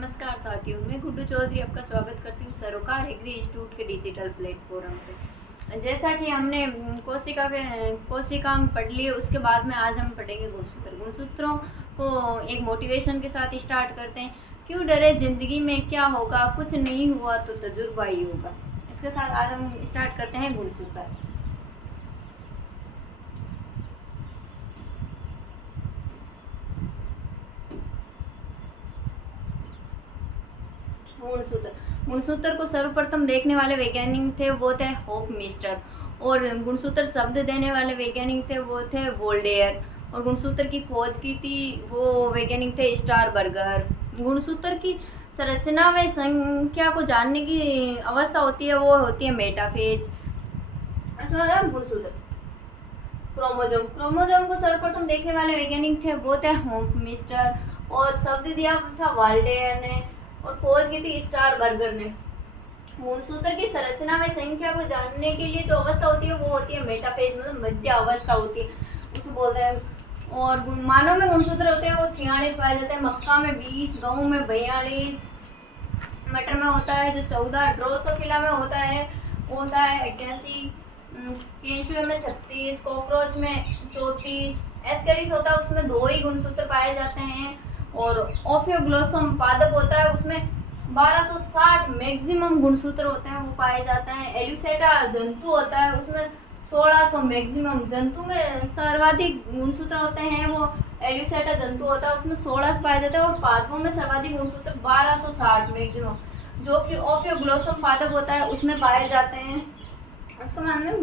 नमस्कार साथियों, मैं गुड्डू चौधरी आपका स्वागत करती हूँ सरोकार एग्री इंस्टीट्यूट के डिजिटल प्लेटफॉर्म पे। जैसा कि हमने कोशिका में पढ़ लिए, उसके बाद में आज हम पढ़ेंगे गुणसूत्र। गुणसूत्रों को एक मोटिवेशन के साथ स्टार्ट करते हैं। क्यों डरे, जिंदगी में क्या होगा, कुछ नहीं हुआ तो तजुर्बा ही होगा। इसके साथ आज हम स्टार्ट करते हैं गुणसूत्र। गुणसूत्र गुणसूत्र को सर्वप्रथम देखने वाले वैज्ञानिक थे, वो थे होफमिस्टर। और गुणसूत्र शब्द देने वाले वैज्ञानिक थे, वो थे वोल्टेयर। और गुणसूत्र की खोज की थी वो वैज्ञानिक थे स्टारबर्गर। गुणसूत्र की संरचना व संख्या को जानने की अवस्था होती है, वो होती है मेटाफेज। गुणसूत्र क्रोमोजोम को सर्वप्रथम देखने वाले वैज्ञानिक थे, वो थे होफमिस्टर। और शब्द दिया था वोल्टेयर ने और खोज की थी स्टारबर्गर ने। गुणसूत्र की संरचना में संख्या को जानने के लिए जो अवस्था होती है वो होती है मेटाफेज, मतलब मध्य अवस्था होती है, उसे बोलते हैं। और मानव में गुणसूत्र होते हैं वो 46 पाए जाते हैं। मक्का में 20, गेहूं में 42, मटर में होता है जो 14, ड्रोसोफिला में होता है वो होता है 88, केंचुए में 36, कॉकरोच में 34, एस्केरिस होता है उसमें 2 ही गुणसूत्र पाए जाते हैं। और ओफियोग्लोसम पादप होता है उसमें 1260 मैक्सिमम गुणसूत्र होते हैं, वो पाए जाते हैं। एल्यूसेटा जंतु होता है उसमें 1600 मैक्सिमम। जंतु में सर्वाधिक गुणसूत्र होते हैं वो एल्यूसेटा जंतु होता है, उसमें 16 पाए जाते हैं। और पादपों में सर्वाधिक गुणसूत्र 1260 मैक्सिमम, जो कि ओफियोग्लोसम पादप होता है उसमें पाए जाते हैं। उसका मान है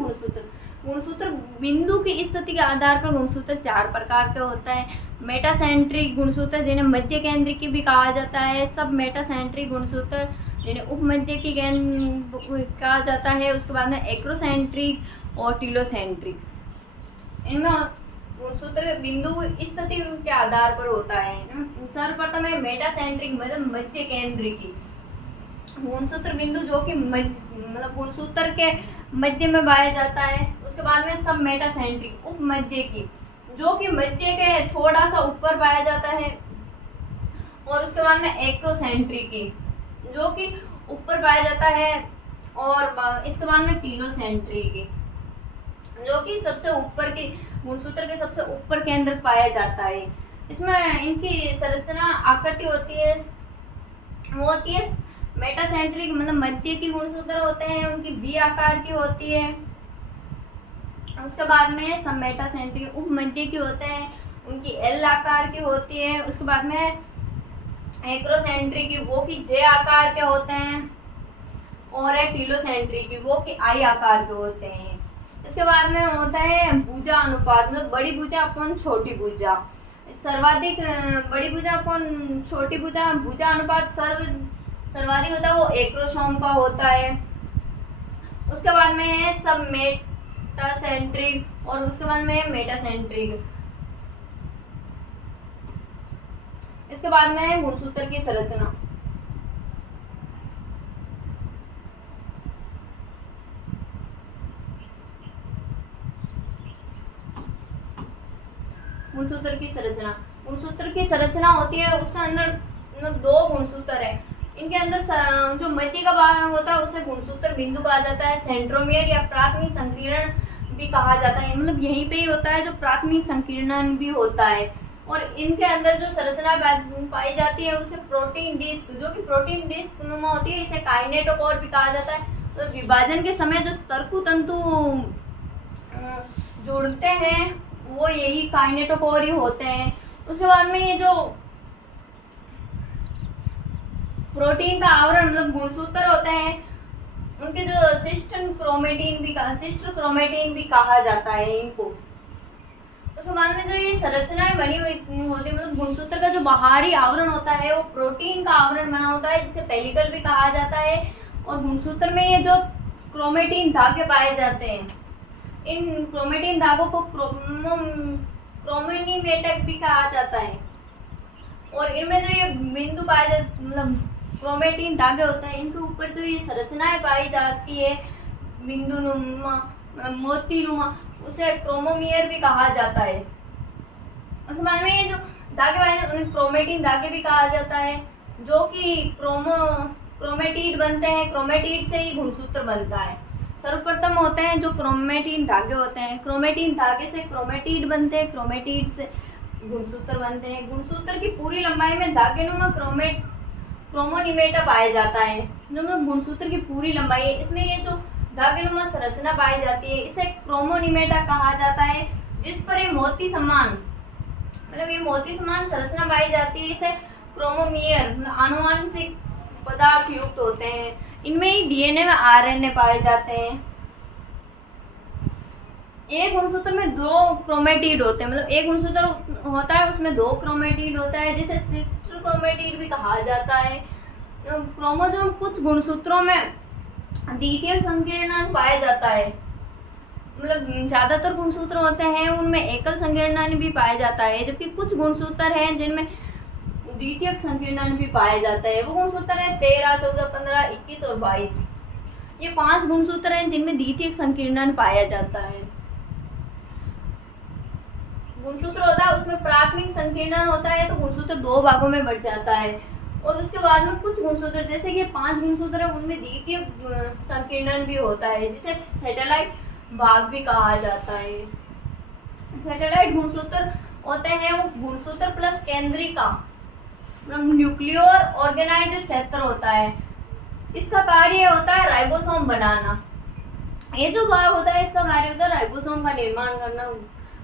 गुणसूत्र बिंदु की स्थिति के आधार पर गुणसूत्र 4 प्रकार के होता है। मेटासेंट्रिक गुणसूत्र जिन्हें मध्य केंद्रिक भी कहा जाता है। सब मेटासेंट्रिक गुणसूत्र जिन्हें उपमध्य की कहा जाता है। उसके बाद में एक्रोसेंट्रिक और टीलोसेंट्रिक। इनमें गुणसूत्र बिंदु स्थिति के आधार पर होता है। सर्वप्रथम है मेटासेंट्रिक, मतलब मध्य केंद्रिक गुणसूत्र बिंदु, जो कि मतलब गुणसूत्र के मध्य में पाया जाता है। उसके बाद में सब मेटासेंट्रिक, उपमध्य की, जो कि मध्य के थोड़ा सा ऊपर पाया जाता है। और उसके बाद में एक्रोसेंट्रिक की, जो कि ऊपर पाया जाता है। और इसके बाद में टीलोसेंट्रिक की, जो कि सबसे ऊपर की गुणसूत्र के सबसे ऊपर केंद्र पाया जाता है। इसमें इनकी संरचना आकृति होती है, वो होती है मेटासेंट्रिक, मतलब मध्य की गुणसूत्र होते हैं, उनकी वी आकार की होती है। उसके बाद में सब मेटासेंट्रिक उपमध्य की होते हैं, उनकी एल आकार की होती है। उसके बाद में एक्रोसेंट्रिक की, वो कि जे आकार के होते हैं। और टीलोसेंट्रिक की, वो कि आई आकार के होते हैं। इसके बाद में होता है भुजा अनुपात, मतलब बड़ी भुजा अपन छोटी भुजा। सर्वाधिक बड़ी भुजा अपन छोटी भुजा, भुजा अनुपात सर्वाधिक होता है वो एक्रोसोम का होता है। उसके बाद में है सब मेटासेंट्रिक और उसके बाद में है मेटासेंट्रिक। इसके बाद में है गुणसूत्र की संरचना। गुणसूत्र की संरचना होती है, उसके अंदर 2 गुणसूत्र है। इनके अंदर जो मध्य का भाग होता है उसे गुणसूत्र बिंदु कहा जाता है। सेंट्रोमियर या प्राथमिक संकीर्ण भी कहा जाता है, मतलब यहीं पे ही होता है जो प्राथमिक संकीर्ण भी होता है। और इनके अंदर जो संरचना पाई जाती है उसे प्रोटीन डिस्क, जो कि प्रोटीन डिस्क नुमा होती है, इसे काइनेटोकोर भी कहा जाता है। तो विभाजन के समय जो तर्कु तंतु जुड़ते हैं वो यही काइनेटोकोर ही होते हैं। उसके बाद में ये जो प्रोटीन का आवरण, मतलब गुणसूत्र होते हैं, उनके जो सिस्टर क्रोमेटिन भी कहा जाता है इनको। उसके बाद में जो ये संरचनाएं बनी हुई होती है, मतलब गुणसूत्र का जो बाहरी आवरण होता है वो प्रोटीन का आवरण बना होता है, जिसे पेलिकल भी कहा जाता है। और गुणसूत्र में ये जो क्रोमेटिन धागे पाए जाते हैं, इन क्रोमेटिन धागों को क्रोमेटिनेटक भी कहा जाता है। और इनमें जो ये बिंदु पाए जाते, मतलब क्रोमेटिन धागे होते हैं, इनके ऊपर जो ये संरचनाएं पाई जाती है बिंदु नुमा, मोती नुमा, उसे क्रोमोमियर भी कहा जाता है। उसके बाद में ये जो धागे पाए जाते हैं उन्हें क्रोमेटिन धागे भी कहा जाता है। जो कि क्रोमेटिड बनते हैं। क्रोमेटिड से ही गुणसूत्र बनता है। सर्वप्रथम होते हैं जो क्रोमेटिन धागे होते हैं। क्रोमेटिन धागे से क्रोमेटिड बनते हैं। क्रोमेटिड से गुणसूत्र बनते हैं। गुणसूत्र की पूरी लंबाई में धागेनुमा क्रोमोनिमेटा पाया जाता है। जो गुणसूत्र की पूरी लंबाई है, इसमें ये जो धागेनुमा संरचना पाई जाती है, इसे क्रोमोनिमेटा कहा जाता है। जिस पर ये मोती समान, मतलब ये मोती समान संरचना पाई जाती है, इसे क्रोमोमियर आनुवांशिक पदार्थ युक्त होते हैं। इनमें ही डीएनए में आरएनए पाए जाते हैं। एक गुणसूत्र में 2 क्रोमेटिड होते हैं, मतलब एक गुणसूत्र होता है उसमें 2 क्रोमेटिड होता है, जिसे सिस्टर क्रोमेटिड भी कहा जाता है। क्रोमोसोम कुछ गुणसूत्रों में द्वितीयक संकीर्णन पाया जाता है, मतलब ज्यादातर गुणसूत्र होते हैं उनमें एकल संकीर्णन भी पाया जाता है, जबकि कुछ गुणसूत्र हैं जिनमें द्वितीयक संकीर्णन भी पाया जाता है। वो गुणसूत्र है 13, 14, 15, 21 और 22। ये 5 गुणसूत्र हैं जिनमें द्वितीयक संकीर्णन पाया जाता है। गुणसूत्र होता है उसमें प्राथमिक संकीर्णन होता है, तो गुणसूत्र 2 भागों में बढ़ जाता है। और उसके बाद में कुछ गुणसूत्र, जैसे कि 5 गुणसूत्र है, उनमें द्वितीयक संकीर्णन भी होता है, जिसे सैटेलाइट भाग भी कहा जाता है। सैटेलाइट गुणसूत्र होते हैं वो गुणसूत्र प्लस केंद्रिका, न्यूक्लियर ऑर्गेनाइज्ड क्षेत्र होता है। इसका कार्य होता है राइबोसोम बनाना। ये जो भाग होता है इसका कार्य होता है राइबोसोम का निर्माण करना।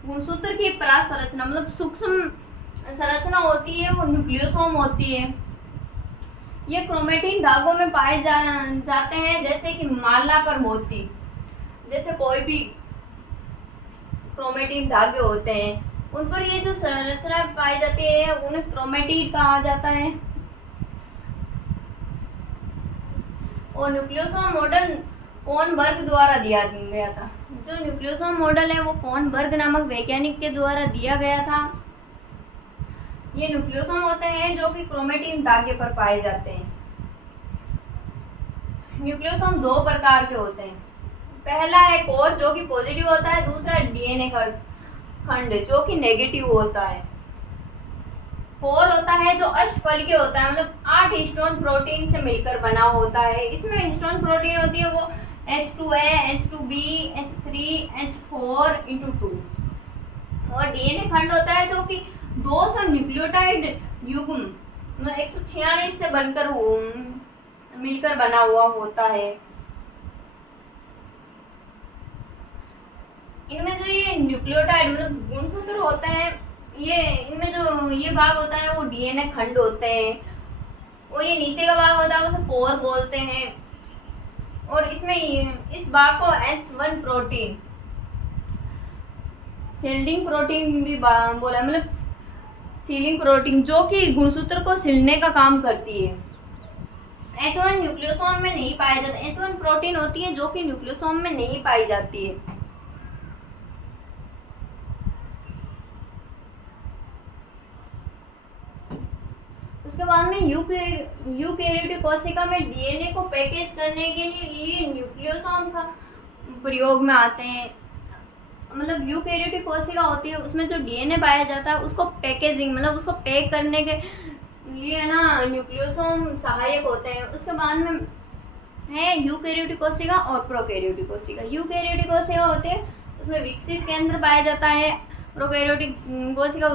गुणसूत्र की परास संरचना, मतलब सूक्ष्म संरचना होती है, वो न्यूक्लियोसोम होती है। ये क्रोमेटिन धागों में पाए जाते हैं, जैसे कि माला पर मोती। जैसे कोई भी क्रोमेटिन धागे होते हैं उन पर ये जो संरचना पाई जाती है उन्हें क्रोमेटिड कहा जाता है। और न्यूक्लियोसोम मॉडल कोनबर्ग द्वारा दिया गया था। जो न्यूक्लियोसोम मॉडल है वो कोनबर्ग नामक वैज्ञानिक के द्वारा दिया गया था। ये न्यूक्लियोसोम होते हैं जो कि क्रोमेटिन धागे पर पाए जाते हैं। न्यूक्लियोसोम 2 प्रकार के होते हैं। पहला है कोर जो कि पॉजिटिव होता है, दूसरा डीएनए खंड जो कि नेगेटिव होता है। कोर होता है जो अष्टफलकीय होता है, मतलब 8 हिस्टोन प्रोटीन से मिलकर बना होता है। इसमें हिस्टोन प्रोटीन होती है वो H2A, H2B, H3, H4x2। और डीएनए खंड होता है जो कि 200 न्यूक्लियोटाइड युग्म, मतलब 146 से बनकर मिलकर बना हुआ होता है। इनमें जो ये न्यूक्लियोटाइड मतलब गुणसूत्र होते हैं, ये इनमें जो ये भाग होता है वो डीएनए खंड होते हैं। और ये नीचे का भाग होता है उसे कोर बोलते हैं। और इसमें इस भाग को H1 प्रोटीन, सील्डिंग प्रोटीन भी बोला, मतलब सीलिंग प्रोटीन जो कि गुणसूत्र को सिलने का काम करती है। H1 न्यूक्लियोसोम में नहीं पाया जाता। H1 प्रोटीन होती है जो कि न्यूक्लियोसोम में नहीं पाई जाती है। उसके बाद में यूकेरियोटिक कोशिका में डीएनए को पैकेज करने के लिए न्यूक्लियोसोम का प्रयोग में आते हैं। मतलब यूकेरियोटिक कोशिका होती है उसमें जो डीएनए पाया जाता है उसको पैकेजिंग, मतलब उसको पैक करने के लिए ना न्यूक्लियोसोम सहायक होते हैं। उसके बाद में है यूकेरियोटिक कोशिका और प्रोकैरियोटिक कोशिका। यूकेरियोटिक कोशिका होती है उसमें विकसित केंद्र पाया जाता है। प्रोकैरियोटिक कोशिका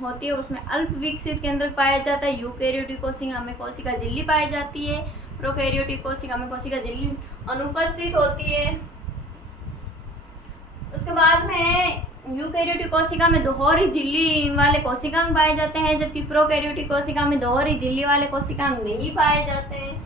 होती है उसमें अल्प विकसित केंद्र पाया जाता है। यूकेरियोटिक कोशिका में कोशिका झिल्ली पाई जाती है। प्रोकैरियोटिक कोशिका में कोशिका झिल्ली अनुपस्थित होती है। उसके बाद में यूकेरियोटिक कोशिका में दोहरी झिल्ली वाले कोशिकांग पाए जाते हैं, जबकि प्रोकैरियोटिक कोशिका में दोहरी झिल्ली वाले कोशिकांग नहीं पाए जाते हैं।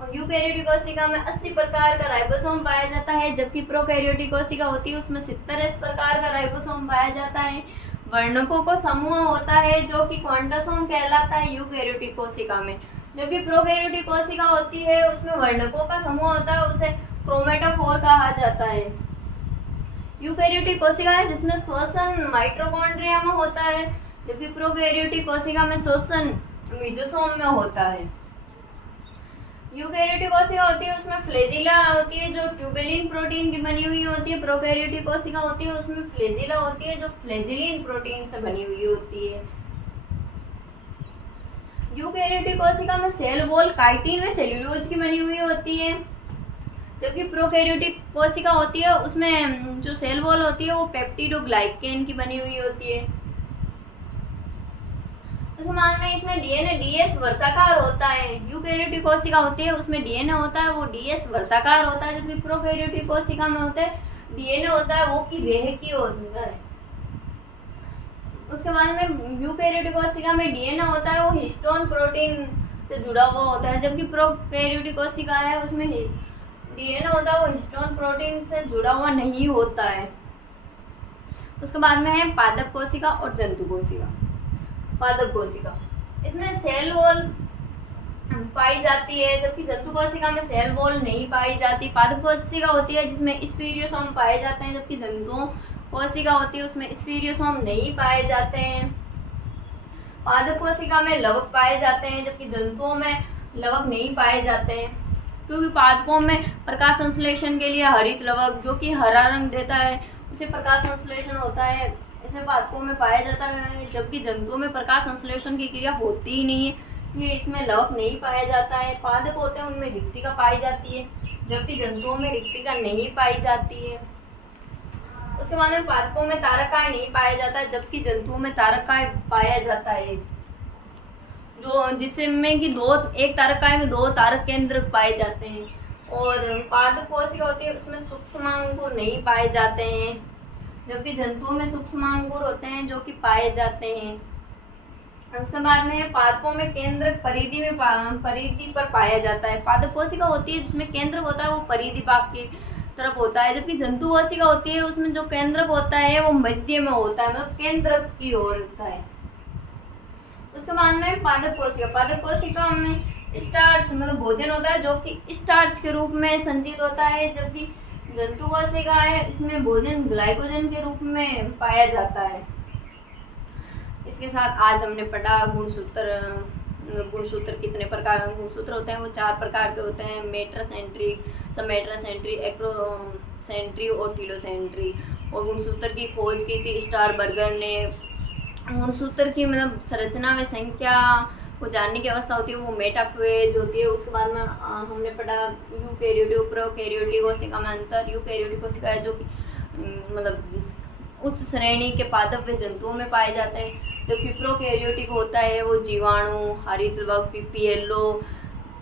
और यूकेरियोटिक कोशिका में 80 प्रकार का राइबोसोम पाया जाता है, जबकि प्रोकैरियोटिक कोशिका होती है उसमें 70 प्रकार का राइबोसोम पाया जाता है। वर्णकों को समूह होता है जो कि क्वांटासोम कहलाता है यूकेरियोटिक कोशिका में, जबकि प्रोकैरियोटिक कोशिका होती है उसमें वर्णकों का समूह होता है, उसे क्रोमेटोफोर कहा जाता है। यूकेरियोटिक कोशिका है जिसमें श्वसन माइटोकॉन्ड्रिया में होता है, जबकि प्रोकैरियोटिक कोशिका में श्वसन मेसोसोम में होता है। यूकेरियोटिक कोशिका होती है उसमें फ्लैजिला होती है जो ट्यूबुलिन प्रोटीन की बनी हुई होती है। प्रोकैरियोटिक कोशिका होती है उसमें फ्लैजिला होती है जो फ्लैजिलिन प्रोटीन से बनी हुई होती है। यूकैरियोटिक कोशिका में सेल वॉल काइटिन व सेल्यूलोज की बनी हुई होती है, जबकि प्रोकैरियोटिक कोशिका होती है उसमें जो सेल वॉल होती है वो पेप्टिड और ग्लाइकेन की बनी हुई होती है। तो समान में इसमें डीएनए डीएस वर्ताकार होता है। यूकैरियोटिक कोशिका होती है उसमें डीएनए होता है वो डीएस वर्ताकार होता है, जबकि प्रोकैरियोटिक कोशिका में होता है डीएनए होता है वो की रेखीय होता है। उसके बाद में यूकैरियोटिक कोशिका में डीएनए होता है वो हिस्टोन प्रोटीन से जुड़ा हुआ होता है, जबकि प्रोकैरियोटिक कोशिका है उसमें डीएनए होता है वो हिस्टोन प्रोटीन से जुड़ा हुआ नहीं होता है। उसके बाद में है पादप कोशिका और जंतु कोशिका। पादप कोशिका इसमें सेल वॉल पाई जाती है, जबकि जंतु कोशिका में सेल वॉल नहीं पाई जाती। पादप कोशिका होती है जिसमें स्फीरियोसोम पाए जाते हैं, जबकि जंतु कोशिका होती है उसमें स्फीरियोसोम नहीं पाए जाते हैं। पादप कोशिका में लवक पाए जाते हैं, जबकि जंतुओं में लवक नहीं पाए जाते हैं, क्योंकि पादपों में प्रकाश संश्लेषण के लिए हरित लवक जो कि हरा रंग देता है उसे प्रकाश संश्लेषण होता है, इसे पादपों में पाया जाता है, जबकि जंतुओं में प्रकाश संश्लेषण की क्रिया होती ही नहीं है, इसलिए इसमें लवक नहीं पाया जाता है। पादप होते हैं उनमें रिक्तिका पाई जाती है, जबकि जंतुओं में रिक्तिका नहीं पाई जाती है। उसके बाद में पादपों में तारकाय नहीं पाया जाता है, जबकि जंतुओं में तारकाय पाया जाता है, जो जिसमें कि एक तारकाय में 2 तारक केंद्र पाए जाते हैं। और पादप कोशिका होती है उसमें सूक्ष्मांकुर नहीं पाए जाते हैं, जबकि जंतुओं में सूक्ष्मांकुर होते हैं जो कि पाए जाते हैं। उसके बाद में पादपों में केंद्र परिधि पर पाया जाता है। पादप कोशिका होती है जिसमें केंद्र होता है वो परिधि भाग की तरफ होता है, जबकि जंतु कोशिका होती है उसमें जो केंद्रक होता है वो मध्य में होता है, मतलब केंद्र की ओर होता है। उसके बाद में पादप कोशिका में स्टार्च मतलब भोजन होता है जो कि स्टार्च के रूप में संचित होता है, जबकि जंतु कोशिका है इसमें भोजन ग्लाइकोजन के रूप में पाया जाता है। इसके साथ आज हमने पढ़ा गुणसूत्र कितने प्रकार गुणसूत्र होते हैं, वो 4 प्रकार के होते हैं, मेट्रासेंट्रिक, सबमेट्रासेंट्रिक, एक्रोसेंट्रिक और टीलोसेंट्री। और गुणसूत्र की खोज की थी स्टारबर्गर ने। गुणसूत्र की मतलब संरचना व संख्या को जानने की अवस्था होती है वो मेटाफेज होती है। उसके बाद में हमने पढ़ा यूकैरियोटिक और प्रोकैरियोटिक कोशिका में अंतर। यूकैरियोटिक कोशिका है जो कि मतलब उच्च श्रेणी के पादप व जंतुओं में पाए जाते हैं, जबकि प्रोकैरियोटिक होता है वो जीवाणु, हरित लवक, पीपीएलओ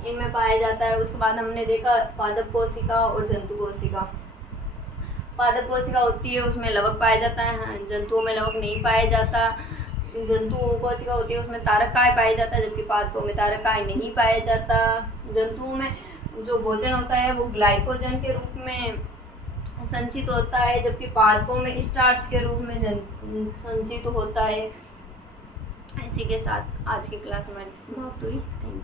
इनमें पाया जाता है। उसके बाद हमने देखा पादप कोशिका और जंतु कोशिका। पादप कोशिका होती है उसमें लवक पाया जाता है, जंतुओं में लवक नहीं पाया जाता। जंतु कोशिका होती है उसमें तारकाय पाया जाता है, जबकि पादपों में तारकाय नहीं पाया जाता। जंतुओं में जो भोजन होता है वो ग्लाइकोजन के रूप में संचित होता है, जबकि पादपों में स्टार्च के रूप में संचित होता है। इसी के साथ आज की क्लास हमारी समाप्त हुई। Thank you.